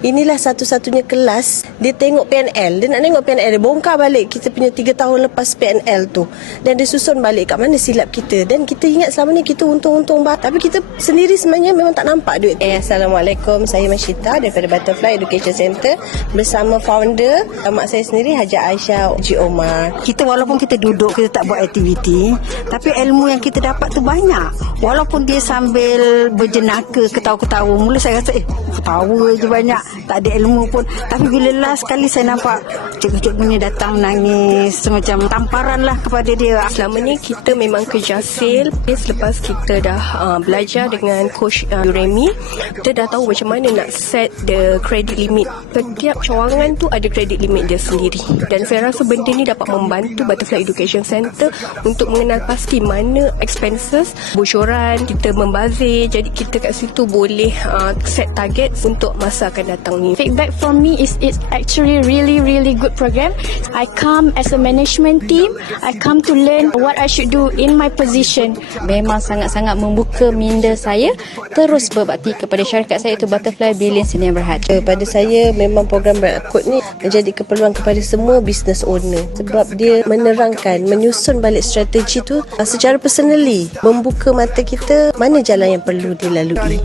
inilah satu-satunya kelas dia tengok PNL. Dia nak tengok PNL, dia bongkar balik kita punya 3 tahun lepas PNL tu, dan dia susun balik kat mana silap kita. Dan kita ingat selama ni kita untung-untung tapi kita sendiri sebenarnya memang tak nampak duit. Assalamualaikum, saya Masyita daripada Butterfly Education Center bersama founder mak saya sendiri Haja Aisyah Haji Omar. Kita walaupun kita duduk, kita tak buat aktiviti, tapi ilmu yang kita dapat tu banyak. Walaupun dia sambil berjenaka, ketawa-ketawa, mula saya rasa ketawa je banyak, tak ada ilmu pun. Tapi bila last kali saya nampak cikgu-cikgu ni datang nangis, semacam tamparan lah kepada dia. Selama ni kita memang kerja sale. Selepas kita dah belajar dengan Coach Remy, kita dah tahu macam mana nak set the credit limit. Setiap cawangan tu ada credit limit dia sendiri. Dan saya rasa benda ni dapat membantu Butterfly Education Center untuk mengenal pasti mana expenses, bocoran, kita membazir. Jadi kita kat situ boleh set target untuk masa akan datang ni. Feedback from me is it's actually really good program. I come as a management team. I come to learn what I should do in my position. Memang sangat-sangat membuka minda saya terus berbakti kepada syarikat saya, itu Butterfly Billion Sdn Bhd. Pada saya memang program Bright Code ni menjadi keperluan kepada semua business owner, sebab dia menerangkan, menyusun balik strategi tu secara personally, membuka mata kita mana jalan yang perlu dilalui.